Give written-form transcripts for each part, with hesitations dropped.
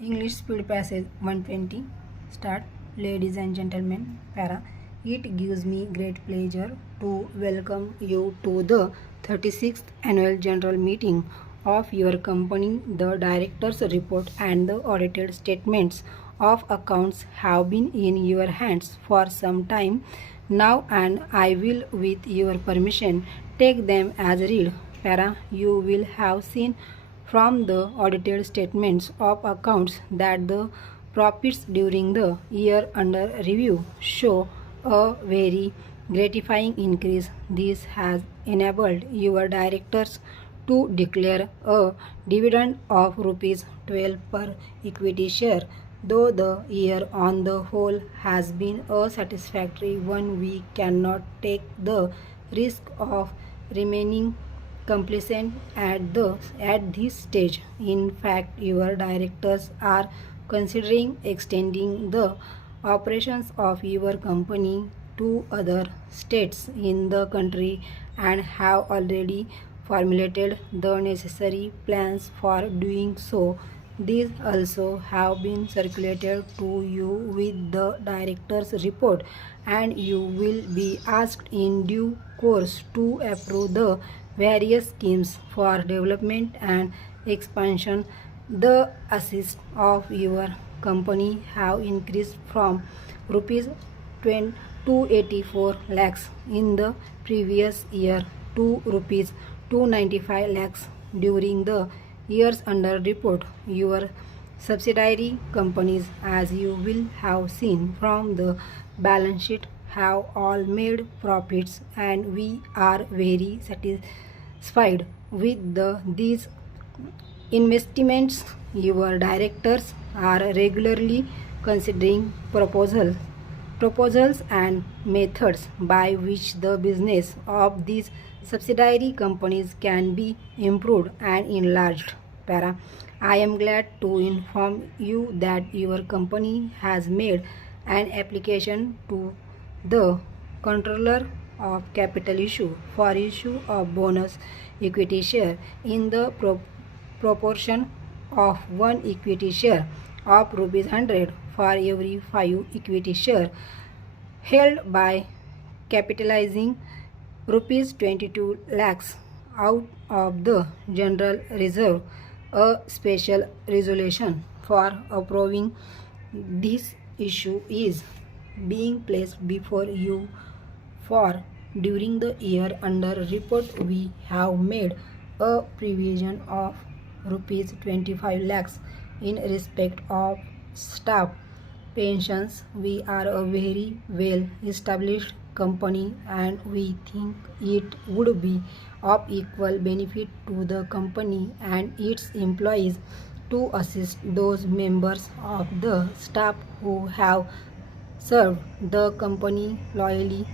English Speed Passage 120. Start. Ladies and gentlemen, para. It gives me great pleasure to welcome you to the 36th annual general meeting of your company. The director's report and the audited statements of accounts have been in your hands for some time now, and I will, with your permission, take them as read. Para. You will have seen from the audited statements of accounts that the profits during the year under review show a very gratifying increase. This has enabled your directors to declare a dividend of rupees 12 per equity share. Though the year on the whole has been a satisfactory one, we cannot take the risk of remaining complacent at this stage. In fact, your directors are considering extending the operations of your company to other states in the country and have already formulated the necessary plans for doing so. These also have been circulated to you with the director's report, and you will be asked in due course to approve the various schemes for development and expansion. The assets of your company have increased from rupees 284 lakhs in the previous year to rupees 295 lakhs during the years under report. Your subsidiary companies, as you will have seen from the balance sheet, have all made profits, and we are very satisfied with these investments. Your directors are regularly considering proposals and methods by which the business of these subsidiary companies can be improved and enlarged. Para. I am glad to inform you that your company has made an application to the Controller of Capital issue for issue of bonus equity share in the proportion of 1 equity share of rupees 100 for every 5 equity share held by capitalizing rupees 22 lakhs out of the general reserve. A special resolution for approving this issue is being placed before you. For during the year under report, we have made a provision of rupees 25 lakhs in respect of staff pensions. We are a very well established company, and we think it would be of equal benefit to the company and its employees to assist those members of the staff who have served the company loyally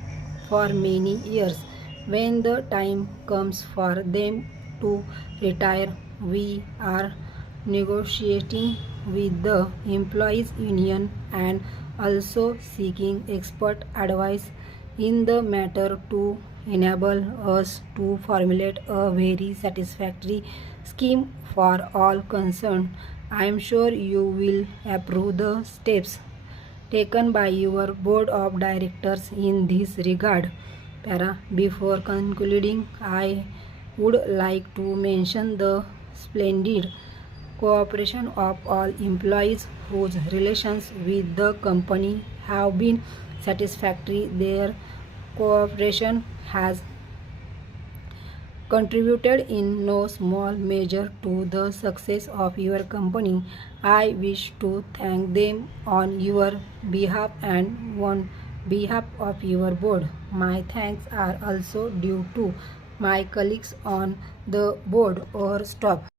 for many years. When the time comes for them to retire, we are negotiating with the employees union and also seeking expert advice in the matter to enable us to formulate a very satisfactory scheme for all concerned. I am sure you will approve the steps taken by your board of directors in this regard. Para. Before concluding, I would like to mention the splendid cooperation of all employees whose relations with the company have been satisfactory. Their cooperation has contributed in no small measure to the success of your company. I wish to thank them on your behalf and on behalf of your board. My thanks are also due to my colleagues on the board or staff.